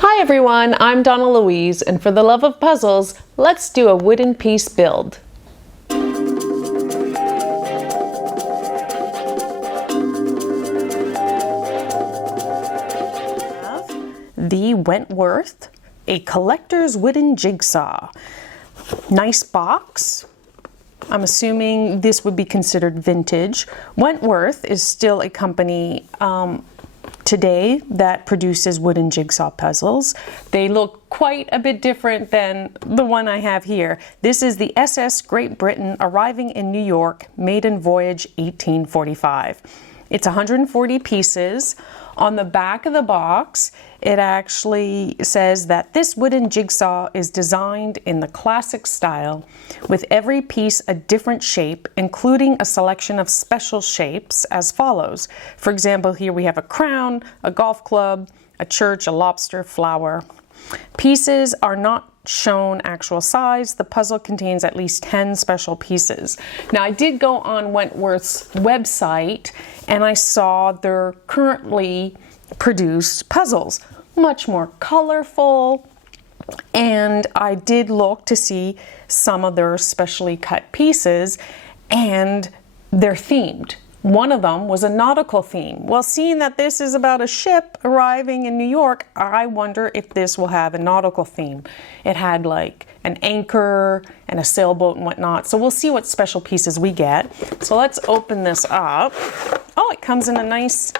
Hi everyone, I'm Donna Louise, and for the love of puzzles, let's do a wooden piece build. The Wentworth, a collector's wooden jigsaw. Nice box. I'm assuming this would be considered vintage. Wentworth is still a company today that produces wooden jigsaw puzzles. They look quite a bit different than the one I have here. This is the SS Great Britain arriving in New York, Maiden Voyage 1845. It's 140 pieces. On the back of the box, it actually says that this wooden jigsaw is designed in the classic style, with every piece a different shape, including a selection of special shapes as follows. For example, here we have a crown, a golf club, a church, a lobster, flower. Pieces are not shown actual size. The puzzle contains at least 10 special pieces. Now, I did go on Wentworth's website and I saw their currently produced puzzles, much more colorful, and I did look to see some of their specially cut pieces, and they're themed. One of them was a nautical theme. Well, seeing that this is about a ship arriving in New York, I wonder if this will have a nautical theme. It had like an anchor and a sailboat and whatnot. So we'll see what special pieces we get. So let's open this up. Oh, it comes in a nice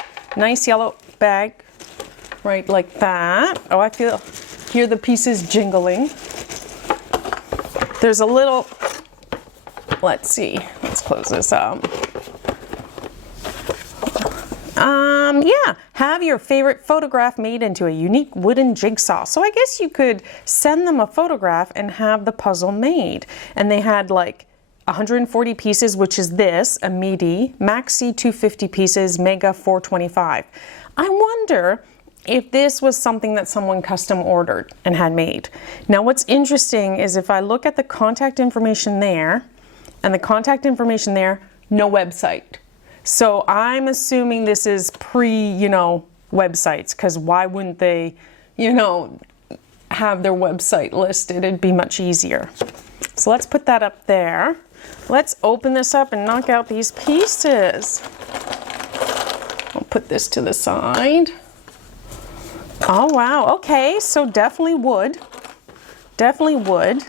yellow bag, right like that. Oh, I hear the pieces jingling. There's a little, let's see, let's close this up. Yeah, have your favorite photograph made into a unique wooden jigsaw. So I guess you could send them a photograph and have the puzzle made. And they had like 140 pieces, which is this, a midi, maxi 250 pieces, mega 425. I wonder if this was something that someone custom ordered and had made. Now what's interesting is if I look at the contact information there and the contact information there, no website. So I'm assuming this is websites, because why wouldn't they, have their website listed? It'd be much easier. So let's put that up there. Let's open this up and knock out these pieces. I'll put this to the side. Oh, wow. Okay, so definitely wood. Definitely wood.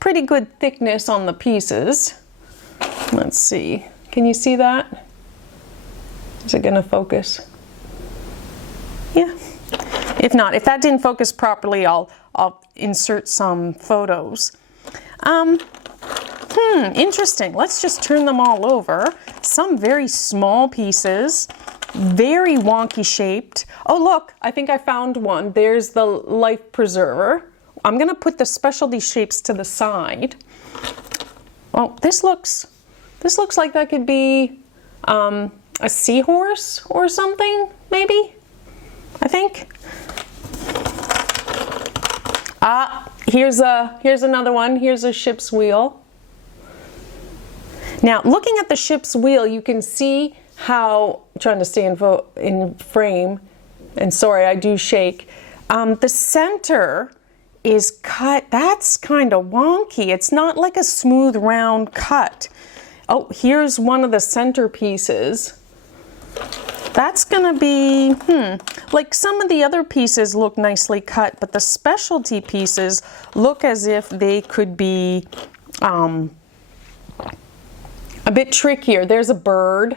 Pretty good thickness on the pieces. Let's see. Can you see that? Is it going to focus? Yeah. If not, if that didn't focus properly, I'll insert some photos. Interesting. Let's just turn them all over. Some very small pieces, very wonky shaped. Oh, look, I think I found one. There's the life preserver. I'm going to put the specialty shapes to the side. Oh, this looks like that could be a seahorse or something, maybe, I think. Here's another one. Here's a ship's wheel. Now, looking at the ship's wheel, you can see how, trying to stay in frame, and sorry, I do shake. The center is cut. That's kind of wonky. It's not like a smooth round cut. Oh, here's one of the center pieces. That's gonna be, like some of the other pieces look nicely cut, but the specialty pieces look as if they could be a bit trickier. There's a bird.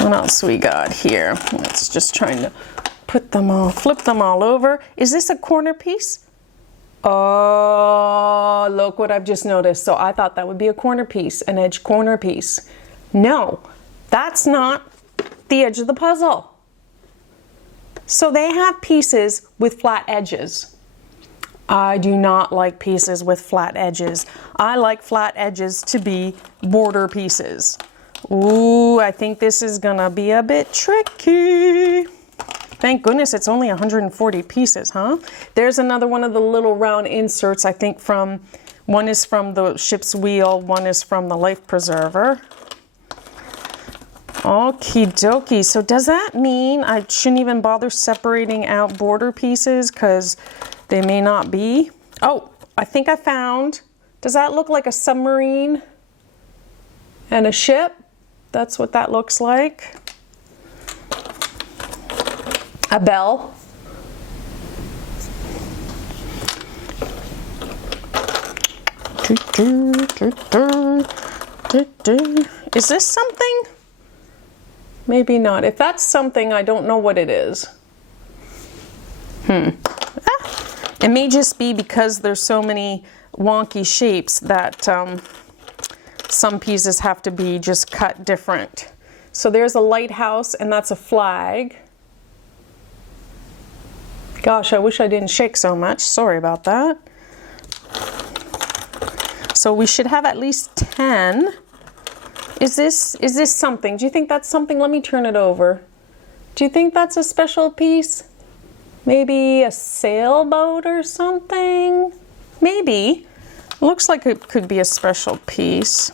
What else we got here? Let's just trying to flip them all over. Is this a corner piece? Oh, look what I've just noticed. So I thought that would be a corner piece, an edge corner piece. No, that's not the edge of the puzzle. So they have pieces with flat edges. I do not like pieces with flat edges. I like flat edges to be border pieces. Ooh, I think this is gonna be a bit tricky. Thank goodness it's only 140 pieces, huh? There's another one of the little round inserts, I think one is from the ship's wheel, one is from the life preserver. Okie dokie. So does that mean I shouldn't even bother separating out border pieces because they may not be? Oh, I think I found. Does that look like a submarine and a ship? That's what that looks like. A bell. Is this something? Maybe not. If that's something, I don't know what it is. It may just be because there's so many wonky shapes that some pieces have to be just cut different. So there's a lighthouse, and that's a flag. Gosh, I wish I didn't shake so much. Sorry about that. So we should have at least 10. Is this something? Do you think that's something? Let me turn it over. Do you think that's a special piece? Maybe a sailboat or something? Maybe. Looks like it could be a special piece.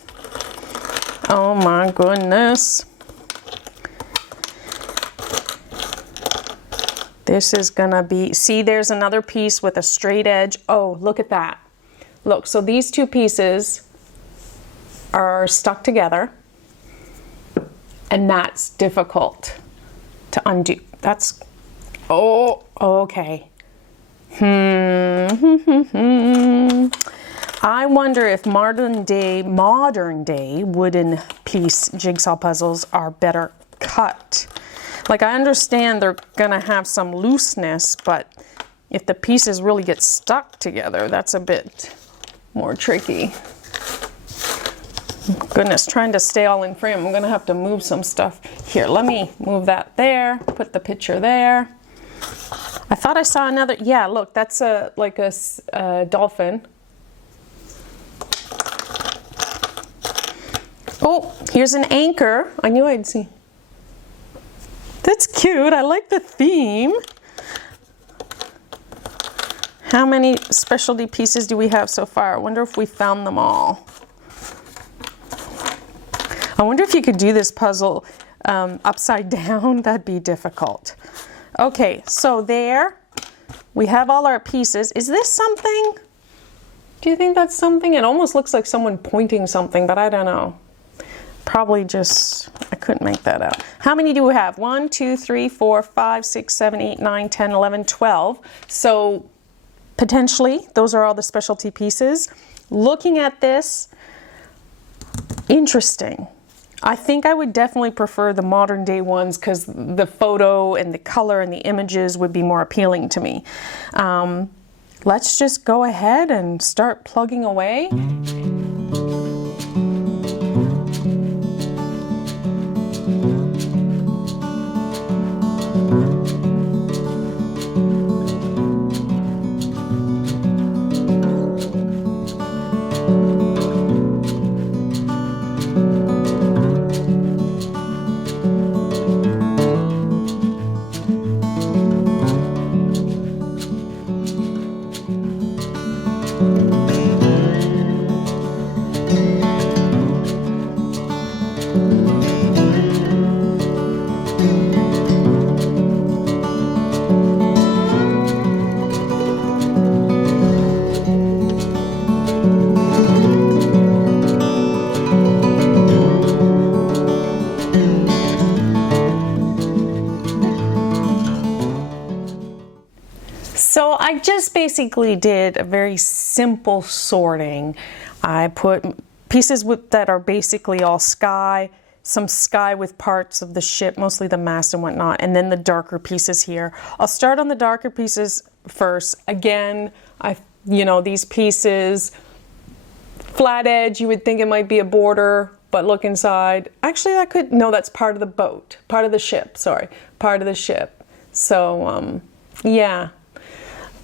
Oh my goodness. This is gonna be, see, there's another piece with a straight edge. Oh, look at that. Look, so these two pieces are stuck together, and that's difficult to undo. That's, oh, okay. I wonder if modern day wooden piece jigsaw puzzles are better cut. Like, I understand they're gonna have some looseness, but if the pieces really get stuck together, that's a bit more tricky. Goodness, trying to stay all in frame. I'm gonna have to move some stuff. Here, let me move that there, put the picture there. I thought I saw another, yeah, look, that's like a dolphin. Oh, here's an anchor. I knew I'd see. That's cute. I like the theme. How many specialty pieces do we have so far? I wonder if we found them all. I wonder if you could do this puzzle upside down. That'd be difficult. Okay, so there we have all our pieces. Is this something? Do you think that's something? It almost looks like someone pointing something, but I don't know. Probably just, I couldn't make that out. How many do we have? 1, 2, 3, 4, 5, 6, 7, 8, 9, 10, 11, 12. So potentially those are all the specialty pieces. Looking at this, interesting. I think I would definitely prefer the modern day ones because the photo and the color and the images would be more appealing to me. Let's just go ahead and start plugging away. So I just basically did a very simple sorting. I put pieces that are basically all sky, some sky with parts of the ship, mostly the mast and whatnot, and then the darker pieces here. I'll start on the darker pieces first. Again, these pieces, flat edge, you would think it might be a border, but look inside. Actually, that's part of the boat, part of the ship, sorry, part of the ship. So, yeah.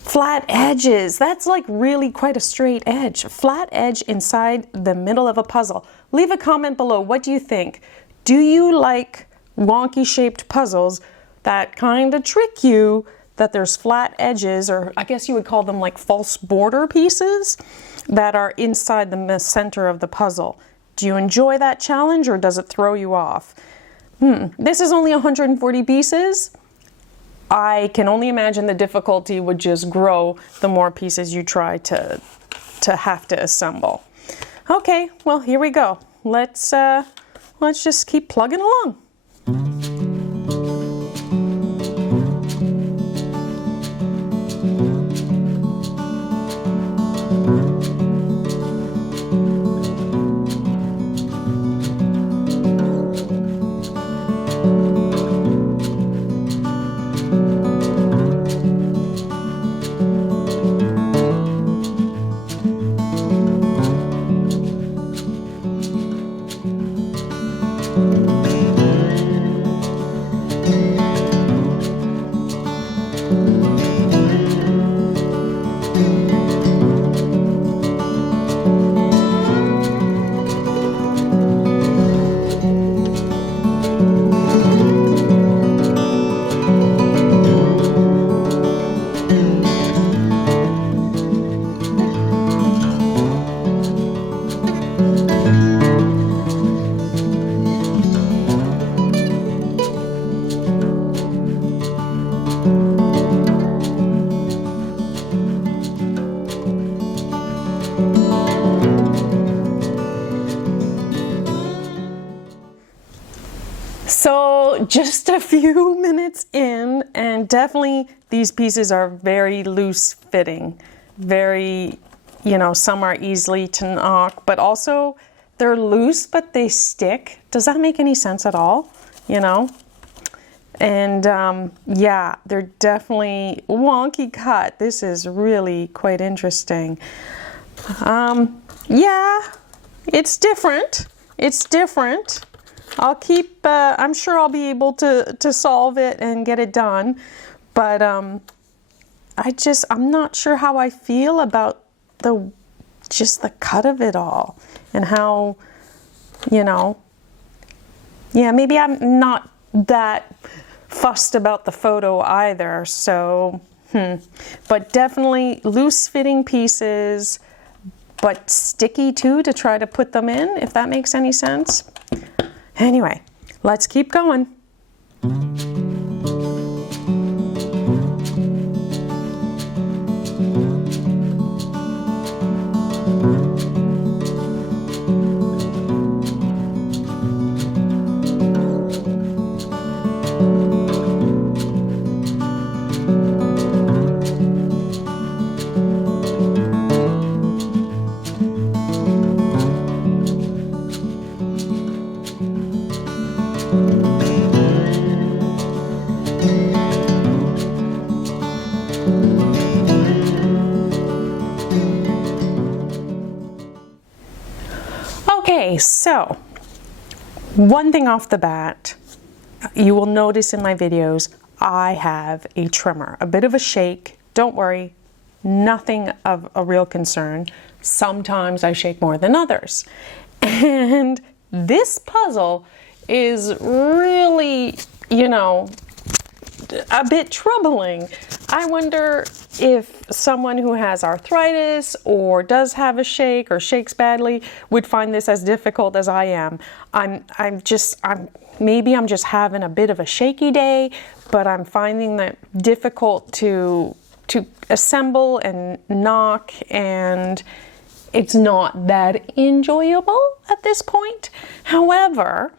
Flat edges, that's like really quite a straight edge. Flat edge inside the middle of a puzzle. Leave a comment below, what do you think? Do you like wonky shaped puzzles that kind of trick you, that there's flat edges, or I guess you would call them like false border pieces that are inside the center of the puzzle? Do you enjoy that challenge or does it throw you off? This is only 140 pieces. I can only imagine the difficulty would just grow the more pieces you try to have to assemble. Okay, well, here we go. Let's just keep plugging along. So just a few minutes in, and definitely these pieces are very loose fitting, very, some are easily to knock, but also they're loose, but they stick. Does that make any sense at all? And yeah, they're definitely wonky cut. This is really quite interesting. Yeah, it's different. It's different. I'll keep, I'm sure I'll be able to solve it and get it done. But I'm not sure how I feel about just the cut of it all. And how, yeah, maybe I'm not that fussed about the photo either. So, but definitely loose fitting pieces, but sticky too to try to put them in, if that makes any sense. Anyway, let's keep going. Okay, so one thing off the bat, you will notice in my videos, I have a tremor, a bit of a shake. Don't worry, nothing of a real concern. Sometimes I shake more than others. And this puzzle is really, a bit troubling. I wonder if someone who has arthritis or does have a shake or shakes badly would find this as difficult as I am. Maybe I'm just having a bit of a shaky day, but I'm finding that difficult to assemble and knock, and it's not that enjoyable at this point. However,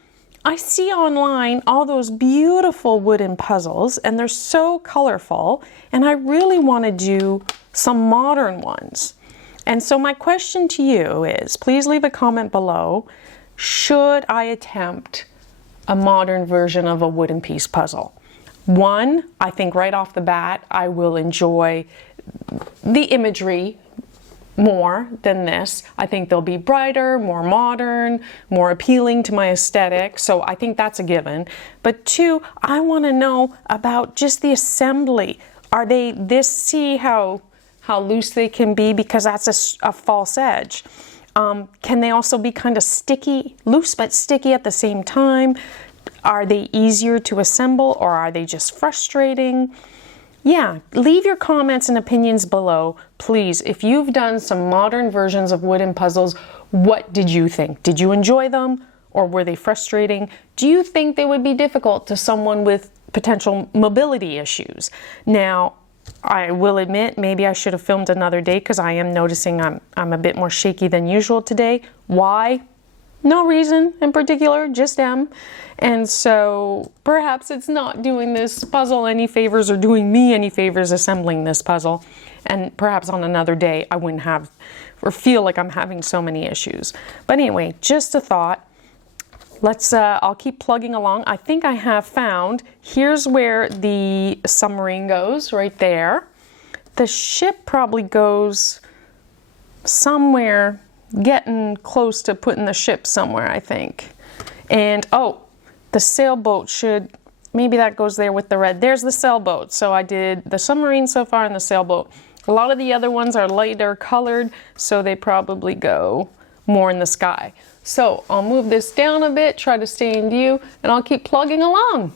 I see online all those beautiful wooden puzzles, and they're so colorful, and I really want to do some modern ones. And so my question to you is, please leave a comment below. Should I attempt a modern version of a wooden piece puzzle? One, I think right off the bat, I will enjoy the imagery more than this. I think they'll be brighter, more modern, more appealing to my aesthetic. So I think that's a given. But two, I want to know about just the assembly. See how loose they can be, because that's a false edge. Can they also be kind of sticky, loose but sticky at the same time? Are they easier to assemble, or are they just frustrating? Yeah, leave your comments and opinions below, please. If you've done some modern versions of wooden puzzles, what did you think? Did you enjoy them? or were they frustrating? Do you think they would be difficult to someone with potential mobility issues? Now, I will admit, maybe I should have filmed another day because I am noticing I'm a bit more shaky than usual today. Why? No reason in particular, just am. And so perhaps it's not doing this puzzle any favors or doing me any favors assembling this puzzle. And perhaps on another day I wouldn't have or feel like I'm having so many issues. But anyway, just a thought. I'll keep plugging along. I think I have found, here's where the submarine goes, right there. The ship probably goes somewhere, getting close to putting the ship somewhere, I think. And, oh, the sailboat should, maybe that goes there with the red. There's the sailboat. So I did the submarine so far and the sailboat. A lot of the other ones are lighter colored, so they probably go more in the sky. So I'll move this down a bit, try to stay in view, and I'll keep plugging along.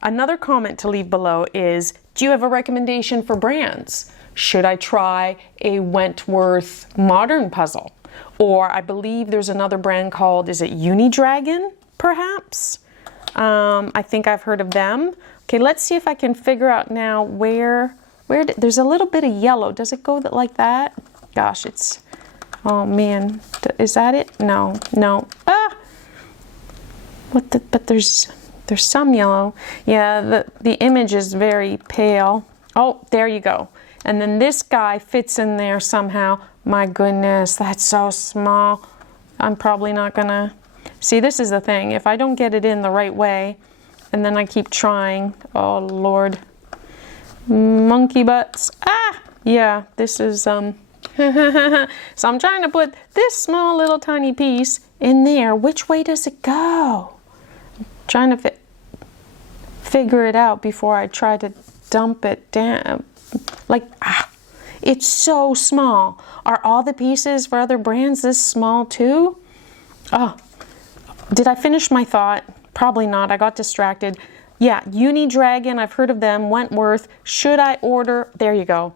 Another comment to leave below is, do you have a recommendation for brands? Should I try a Wentworth modern puzzle? Or I believe there's another brand called, is it Unidragon, perhaps? I think I've heard of them. Okay, let's see if I can figure out now where there's a little bit of yellow. Does it go like that? Gosh, it's, oh man, is that it? No. Ah! But there's some yellow. Yeah, the image is very pale. Oh, there you go. And then this guy fits in there somehow. My goodness, that's so small. I'm probably not gonna... See, this is the thing. If I don't get it in the right way, and then I keep trying, oh Lord. Monkey butts. Ah! Yeah, this is, So I'm trying to put this small little tiny piece in there. Which way does it go? Trying to figure it out before I try to dump it down. Like, it's so small. Are all the pieces for other brands this small too? Oh, did I finish my thought? Probably not. I got distracted. Yeah, Unidragon, I've heard of them. Wentworth. Should I order? There you go.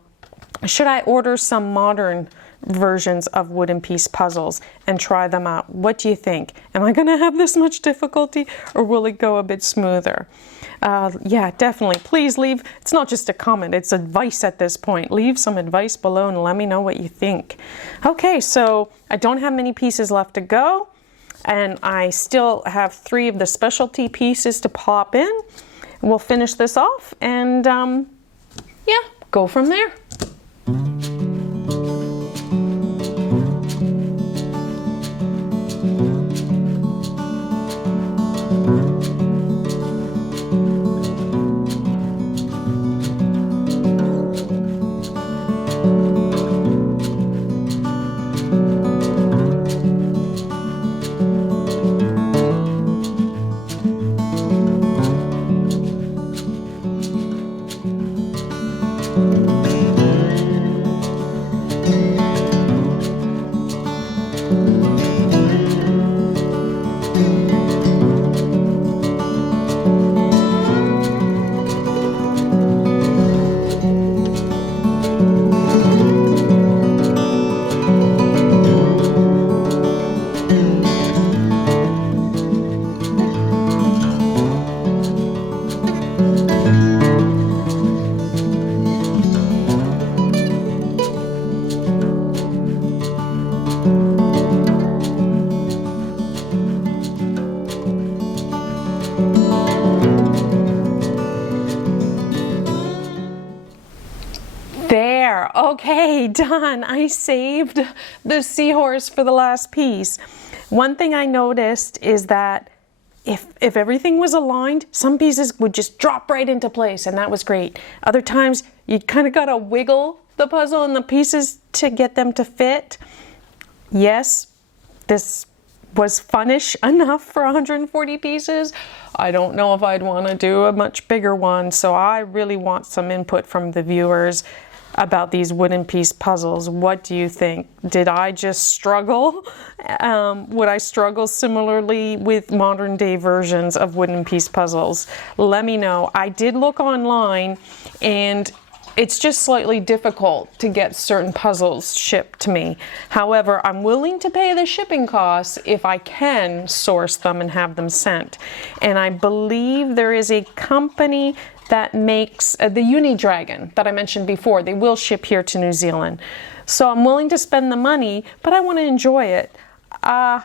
Should I order some modern versions of wooden piece puzzles and try them out? What do you think? Am I going to have this much difficulty, or will it go a bit smoother? Yeah, definitely. Please leave. It's not just a comment, it's advice at this point. Leave some advice below and let me know what you think. Okay, so I don't have many pieces left to go, and I still have 3 of the specialty pieces to pop in. We'll finish this off and yeah, go from there. Okay, done. I saved the seahorse for the last piece. One thing I noticed is that if everything was aligned, some pieces would just drop right into place, and that was great. Other times, you kind of gotta wiggle the puzzle and the pieces to get them to fit. Yes, this was funnish enough for 140 pieces. I don't know if I'd want to do a much bigger one, so I really want some input from the viewers about these wooden piece puzzles. What do you think? Did I just struggle? Would I struggle similarly with modern day versions of wooden piece puzzles? Let me know. I did look online, and it's just slightly difficult to get certain puzzles shipped to me. However, I'm willing to pay the shipping costs if I can source them and have them sent. And I believe there is a company that makes the Uni-Dragon that I mentioned before. They will ship here to New Zealand. So I'm willing to spend the money, but I want to enjoy it. I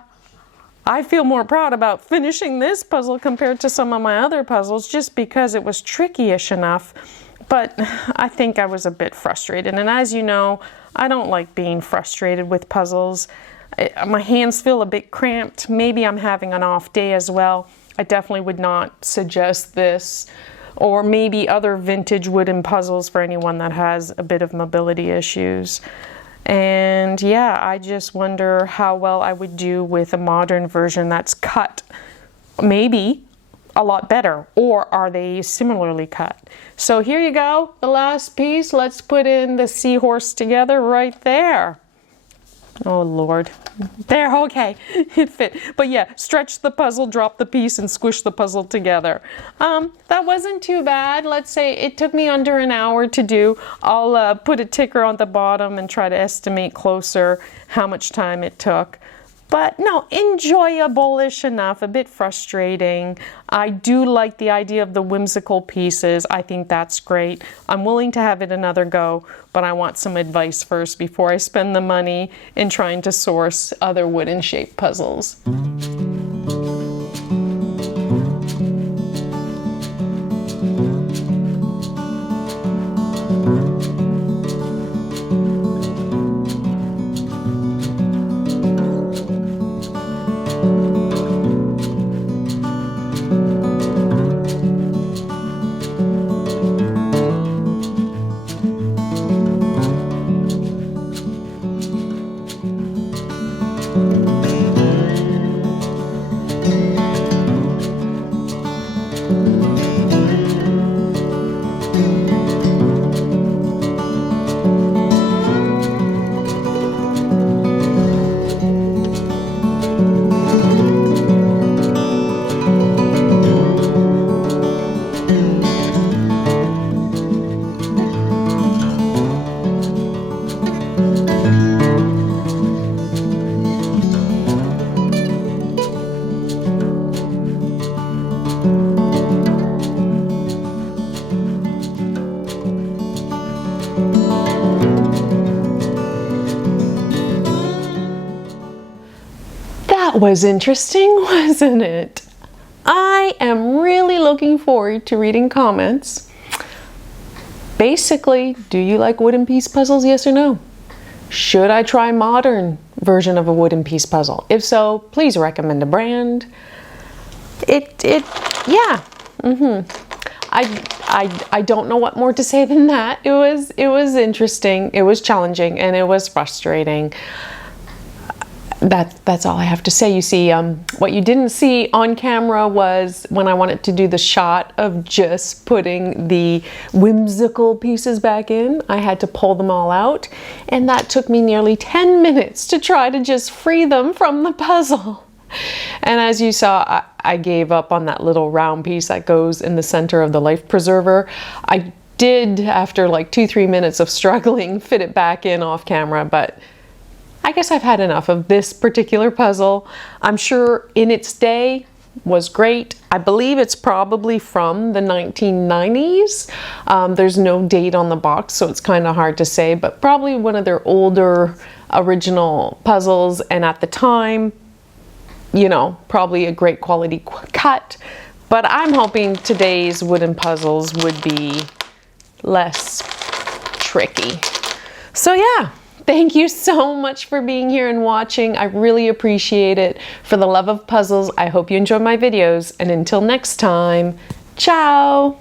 feel more proud about finishing this puzzle compared to some of my other puzzles just because it was tricky-ish enough. But I think I was a bit frustrated. And as you know, I don't like being frustrated with puzzles. My hands feel a bit cramped. Maybe I'm having an off day as well. I definitely would not suggest this, or maybe other vintage wooden puzzles for anyone that has a bit of mobility issues. And yeah, I just wonder how well I would do with a modern version that's cut maybe a lot better, or are they similarly cut? So here you go, the last piece. Let's put in the seahorse together right there. Oh Lord, there, okay, it fit. But yeah, stretch the puzzle, drop the piece, and squish the puzzle together. That wasn't too bad. Let's say it took me under an hour to do. I'll put a ticker on the bottom and try to estimate closer how much time it took. But no, enjoyable-ish enough, a bit frustrating. I do like the idea of the whimsical pieces. I think that's great. I'm willing to have it another go, but I want some advice first before I spend the money in trying to source other wooden-shaped puzzles. That was interesting, wasn't it? I am really looking forward to reading comments. Basically, do you like wooden piece puzzles, yes or no? Should I try a modern version of a wooden piece puzzle? If so, please recommend a brand. Yeah. I don't know what more to say than that. It was interesting, it was challenging, and it was frustrating. That's all I have to say. You see, what you didn't see on camera was when I wanted to do the shot of just putting the whimsical pieces back in. I had to pull them all out, and that took me nearly 10 minutes to try to just free them from the puzzle. And as you saw, I gave up on that little round piece that goes in the center of the life preserver. I did, after like 2-3 minutes of struggling, fit it back in off camera, but I guess I've had enough of this particular puzzle. I'm sure in its day was great. I believe it's probably from the 1990s. There's no date on the box, so it's kind of hard to say, but probably one of their older original puzzles, and at the time, you know, probably a great quality cut. But I'm hoping today's wooden puzzles would be less tricky. So yeah, thank you so much for being here and watching. I really appreciate it. For the love of puzzles, I hope you enjoy my videos. And until next time, ciao!